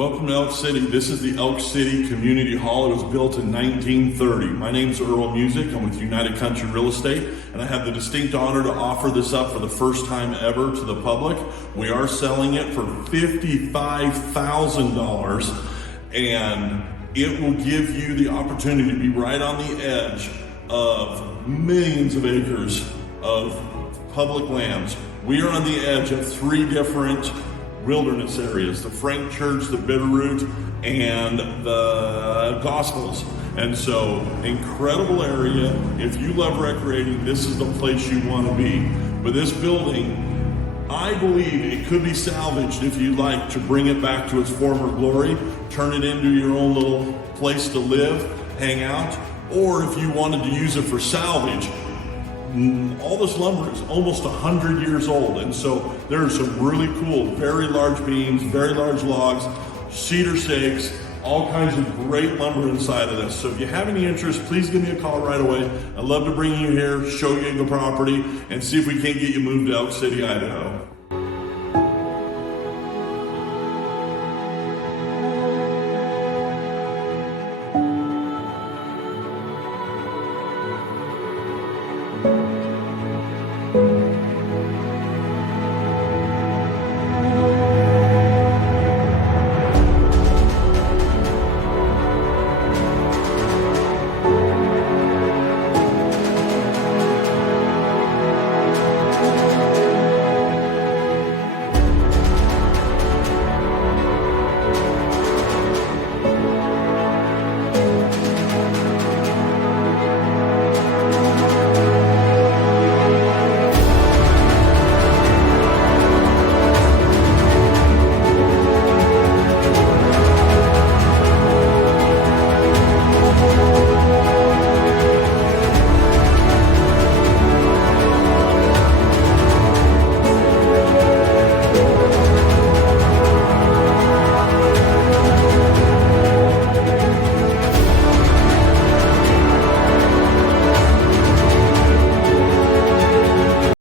Welcome to Elk City. This is the Elk City Community Hall. It was built in 1930. My name's Earl Musick. I'm with United Country Real Estate, and I have the distinct honor to offer this up for the first time ever to the public. We are selling it for $55,000, and it will give you the opportunity to be right on the edge of millions of acres of public lands. We are on the edge of 3 different wilderness areas: the Frank Church, the Bitterroot, and the Gospels. And so, incredible area. If you love recreating, this is the place you want to be. But this building, I believe it could be salvaged if you like to bring it back to its former glory, turn it into your own little place to live, hang out, or if you wanted to use it for salvage. All this lumber is almost 100 years old, and so there's some really cool, very large beams, very large logs, cedar stakes, all kinds of great lumber inside of this. So if you have any interest, please give me a call right away. I'd love to bring you here, show you the property, and see if we can't get you moved to Elk City, Idaho.